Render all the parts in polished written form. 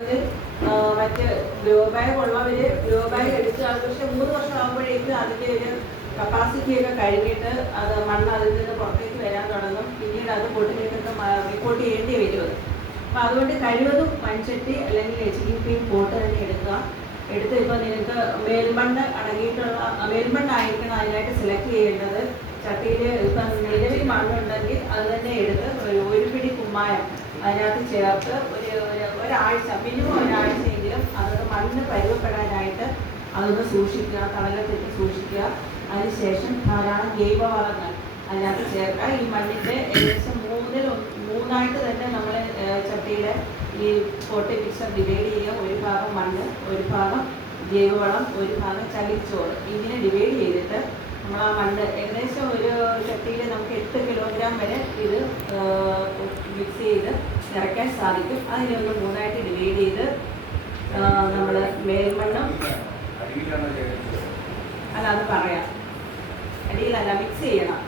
മറ്റ് grow bag ഉള്ളവർ grow bag എടുത്ത് അത് പക്ഷേ 3 വർഷം ആകുമ്പോഴേക്കും അതിൻ്റെ ഒരു കപ്പാസിറ്റിയൊക്കെ കഴിഞ്ഞിട്ട് അത് മണ്ണ് അതിൽ നിന്ന് പുറത്തേക്ക് വരാൻ തുടങ്ങും. പിന്നീട് അത് പൊട്ടിലേക്കൊക്കെ റിപ്പോർട്ട് ചെയ്യേണ്ടി വരും. അപ്പോൾ അതുകൊണ്ട് കഴിവതും മൺചട്ടി അല്ലെങ്കിൽ HDP പോട്ട് തന്നെ എടുക്കുക. എടുത്ത് ഇപ്പോൾ നിങ്ങൾക്ക് മേൽമണ്ണ് അടങ്ങിയിട്ടുള്ള മേൽമണ്ണായിരിക്കണം അതിനായിട്ട് സെലക്ട് ചെയ്യേണ്ടത്. ചട്ടിയിൽ ഇപ്പം നിലവിൽ മണ്ണുണ്ടെങ്കിൽ അത് തന്നെ എടുത്ത് ഒരു പിടി കുമ്മായം അതിനകത്ത് ചേർത്ത് ഒരാഴ്ച മിനിമം ഒരാഴ്ചയെങ്കിലും അതൊന്ന് മണ്ണ് പരുവപ്പെടാനായിട്ട് അതൊന്ന് സൂക്ഷിക്കുക, തണലത്തിട്ട് സൂക്ഷിക്കുക. അതിനുശേഷം ധാരാളം ജൈവവളങ്ങൾ അതിനകത്ത് ചേർക്കുക. ഈ മണ്ണിൻ്റെ ഏകദേശം 3 തന്നെ നമ്മൾ ചട്ടിയുടെ ഈ പോട്ട് മിക്സർ ഡിവൈഡ് ചെയ്യുക. ഒരു ഭാഗം മണ്ണ്, ഒരു ഭാഗം ജൈവവളം, ഒരു ഭാഗം ചകിരിച്ചോറ്, ഇങ്ങനെ ഡിവൈഡ് ചെയ്തിട്ട് നമ്മൾ ആ മണ്ണ് ഏകദേശം ഒരു ചട്ടിയിൽ നമുക്ക് 8 കിലോഗ്രാം വരെ ഇത് മിക്സ് ചെയ്ത് നിറയ്ക്കാൻ സാധിക്കും. അതിനൊന്ന് 3 ഡിവൈഡ് ചെയ്ത് നമ്മൾ മേൽമണ്ണും അല്ലാതെ പറയാം അടിയിലല്ല മിക്സ് ചെയ്യണം.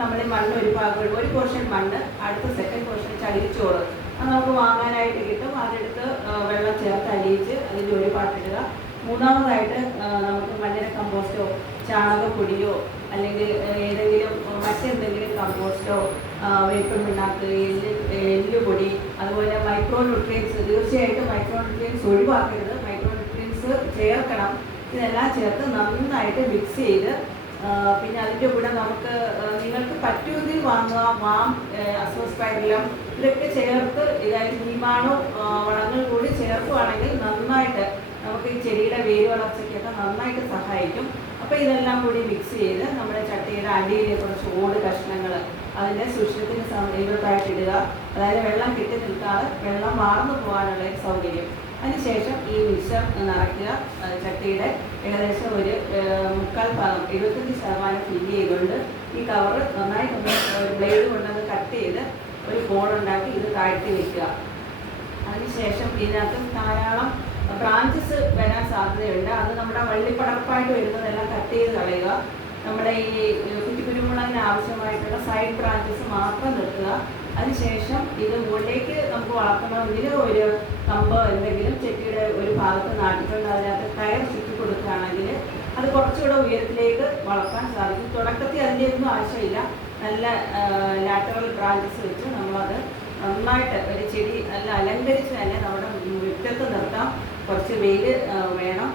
നമ്മൾ മണ്ണ് ഒരു പോർഷൻ മണ്ണ്, അടുത്ത സെക്കൻഡ് പോർഷൻ ചകിരിച്ചോറ് അത് നമുക്ക് വാങ്ങാനായിട്ട് കിട്ടും. അതെടുത്ത് വെള്ളം ചേർത്ത് അലിയിച്ച് അതിൻ്റെ ഒരു പാട്ടിടുക. മൂന്നാമതായിട്ട് നമുക്ക് മണ്ണിര കമ്പോസ്റ്റോ ചാണകപ്പൊടിയോ അല്ലെങ്കിൽ ഏതെങ്കിലും മറ്റെന്തെങ്കിലും കമ്പോസ്റ്റോ വേപ്പിൻ പിണ്ണാക്ക്, എല്ലുപൊടി, അതുപോലെ മൈക്രോ ന്യൂട്രിയൻസ്, തീർച്ചയായിട്ടും മൈക്രോ ന്യൂട്രിയൻസ് ഒഴിവാക്കരുത്, മൈക്രോ ന്യൂട്രിയൻസ് ചേർക്കണം. ഇതെല്ലാം ചേർത്ത് നന്നായിട്ട് മിക്സ് ചെയ്ത് പിന്നെ അതിൻ്റെ കൂടെ നമുക്ക് നിങ്ങൾക്ക് പറ്റുമെങ്കിൽ വാങ്ങുക വാം, അസോസ്പൈറിലം ഇതൊക്കെ ചേർത്ത് ഇതായിട്ട് നീമാണോ വളങ്ങൾ കൂടി ചേർക്കുകയാണെങ്കിൽ നന്നായിട്ട് നമുക്ക് ഈ ചെടിയുടെ വേര് വളർച്ചയ്ക്കൊക്കെ നന്നായിട്ട് സഹായിക്കും. അപ്പോൾ ഇതെല്ലാം കൂടി മിക്സ് ചെയ്ത് നമ്മുടെ ചട്ടിയുടെ അടിയിൽ കുറച്ച് ഓട് കഷ്ണങ്ങൾ അതിൻ്റെ സുഷിരത്തിന് സമീപത്തായിട്ട് ഇടുക. അതായത് വെള്ളം കെട്ടി നിൽക്കാതെ വെള്ളം വാർന്നു പോകാനുള്ള ഒരു സൗകര്യം. അതിനുശേഷം ഈ മിക്സർ നിറയ്ക്കുക. ചട്ടിയുടെ ഏകദേശം ഒരു 3/4 ഭാഗം 75% ഫില്ല് ചെയ്തുകൊണ്ട് ഈ കവറ് നന്നായിട്ടൊന്ന് ഒരു ബ്ലേഡ് കൊണ്ടൊന്ന് കട്ട് ചെയ്ത് ഒരു കോണുണ്ടാക്കി ഇത് താഴ്ത്തി വയ്ക്കുക. അതിനുശേഷം ഇതിനകത്ത് ധാരാളം ബ്രാഞ്ചസ് വരാൻ സാധ്യതയുണ്ട്. അത് നമ്മുടെ വള്ളിപ്പടർപ്പായിട്ട് വരുന്നതെല്ലാം കട്ട് ചെയ്ത് കളയുക. നമ്മുടെ ഈ കുറ്റിക്കുരുമുളകിന് ആവശ്യമായിട്ടുള്ള സൈഡ് ബ്രാഞ്ചസ് മാത്രം നിർത്തുക. അതിനുശേഷം ഇത് മുകളിലേക്ക് നമുക്ക് വളർത്തണമെങ്കിൽ ഒരു കമ്പ് എന്തെങ്കിലും ചെടിയുടെ ഒരു ഭാഗത്ത് നാട്ടിക്കൊണ്ട് അതിനകത്ത് കയർ ചുറ്റി കൊടുക്കുകയാണെങ്കിൽ അത് കുറച്ചുകൂടെ ഉയരത്തിലേക്ക് വളർത്താൻ സാധിക്കും. തുടക്കത്തിൽ അതിൻ്റെ ഒന്നും ആവശ്യമില്ല. നല്ല ലാറ്ററൽ ബ്രാഞ്ചസ് വെച്ച് നമ്മളത് നന്നായിട്ട് ഒരു ചെടി നല്ല അലങ്കരിച്ച് തന്നെ നമ്മുടെ മുറ്റത്ത് നിർത്താം. കുറച്ച് വെയിൽ വേണം,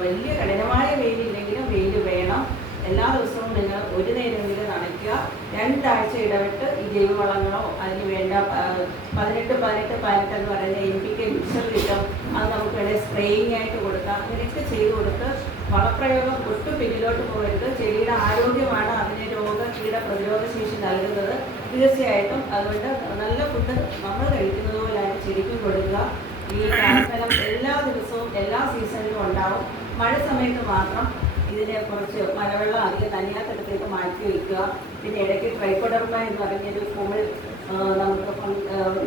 വലിയ കഠിനമായ വെയിലില്ലെങ്കിലും വെയിൽ വേണം. എല്ലാ ദിവസവും നിങ്ങൾ ഒരു നേരമെങ്കിലും നനയ്ക്കുക. 2 ആഴ്ച ഇടവിട്ട് ഈ ജൈവവളങ്ങളോ അതിന് വേണ്ട 18-18-18 എന്ന് പറയുന്ന NPK മിക്സർ കിട്ടും. അത് നമുക്കിവിടെ സ്പ്രേയിങ് ആയിട്ട് കൊടുക്കാം. അങ്ങനെയൊക്കെ ചെയ്ത് കൊടുത്ത് വളപ്രയോഗം ഒട്ടും പിന്നിലോട്ട് പോകരുത്. ചെടിയുടെ ആരോഗ്യമാണ് അതിന് കീട പ്രതിരോധ ശേഷി നൽകുന്നത്. തീർച്ചയായിട്ടും അതുകൊണ്ട് നല്ല ഫുഡ് നമ്മൾ കഴിക്കുന്നത് പോലെയാണ് ചെടിക്കും കൊടുക്കുക. ഈ കാൽഫലം എല്ലാ ദിവസവും എല്ലാ സീസണിലും ഉണ്ടാവും. മഴ സമയത്ത് മാത്രം ഇതിനെ കുറച്ച് മലവെള്ളം അധികം നനയാത്തടത്തേക്ക് മാറ്റി വയ്ക്കുക. പിന്നെ ഇടയ്ക്ക് ട്രൈക്കോഡർമ എന്ന് പറഞ്ഞൊരു കുമിൾ നമുക്ക്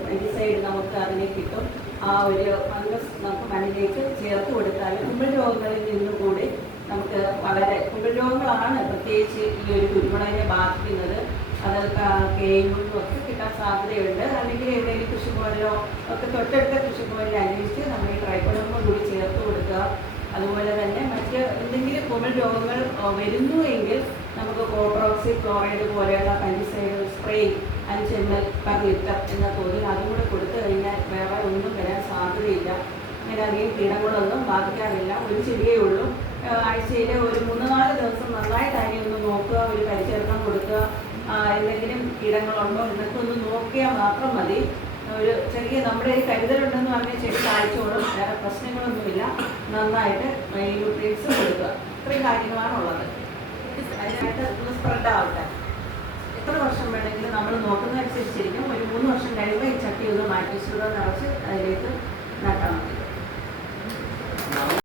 ഫംഗിസൈഡ് നമുക്ക് അതിനെ കിട്ടും. ആ ഒരു ഫംഗസ് നമുക്ക് മണ്ണിലേക്ക് ചേർത്ത് കൊടുത്താൽ കുമിൾ രോഗങ്ങളിൽ നിന്നുകൂടി നമുക്ക് വളരെ കുമിൾ രോഗങ്ങളാണ് പ്രത്യേകിച്ച് ഈ ഒരു കുരുമുളകിനെ ബാധിക്കുന്നത്. അത് കേയും ഒക്കെ കിട്ടാൻ സാധ്യതയുണ്ട്. അല്ലെങ്കിൽ എവിടെയെങ്കിലും കൃഷിഭവനിലോ ഒക്കെ തൊട്ടടുത്ത കൃഷിഭവനിൽ അന്വേഷിച്ച് നമ്മൾ ഈ ട്രൈക്കോഡർമ കൂടി ചേർത്ത് കൊടുക്കുക. അതുപോലെ തന്നെ മറ്റ് എന്തെങ്കിലും കുമിൾ രോഗങ്ങൾ വരുന്നു എങ്കിൽ നമുക്ക് കോപ്രോക്സി ക്ലോറൈഡ് പോലെയുള്ള fungicide spray 5 ml per litre എന്ന തോതിൽ അതും കൂടെ കൊടുത്തു കഴിഞ്ഞാൽ വേറെ ഒന്നും വരാൻ സാധ്യതയില്ല. അങ്ങനെ അധികം കീടങ്ങളൊന്നും ബാധിക്കാറില്ല. ഒരു ചെടിയേ ഉള്ളൂ. ആഴ്ചയിൽ ഒരു 3-4 ദിവസം നന്നായിട്ട് അതിനെ ഒന്ന് നോക്കുക, ഒരു പരിചരണം കൊടുക്കുക. എന്തെങ്കിലും കീടങ്ങളുണ്ടോ എന്നൊക്കെ ഒന്ന് നോക്കിയാൽ മാത്രം മതി. ഒരു ചെറിയ നമ്മുടെ ഒരു കരുതലുണ്ടെന്ന് പറഞ്ഞാൽ ചെടി കാഴ്ചയോടും വേറെ പ്രശ്നങ്ങളൊന്നുമില്ല. നന്നായിട്ട് ന്യൂട്രിയൻസ് കൊടുക്കുക. ഇത്രയും കാര്യങ്ങളാണുള്ളത്. അതിനായിട്ട് ഒന്ന് സ്പ്രെഡ് ആവട്ടെ. എത്ര വർഷം വേണമെങ്കിലും നമ്മൾ നോക്കുന്നതനുസരിച്ചിരിക്കും. ഒരു 3 വർഷം കഴിയുമ്പോൾ ഈ ചട്ടി ഒന്ന് മാറ്റി നിറച്ച് അതിലേക്ക് നട്ടണം.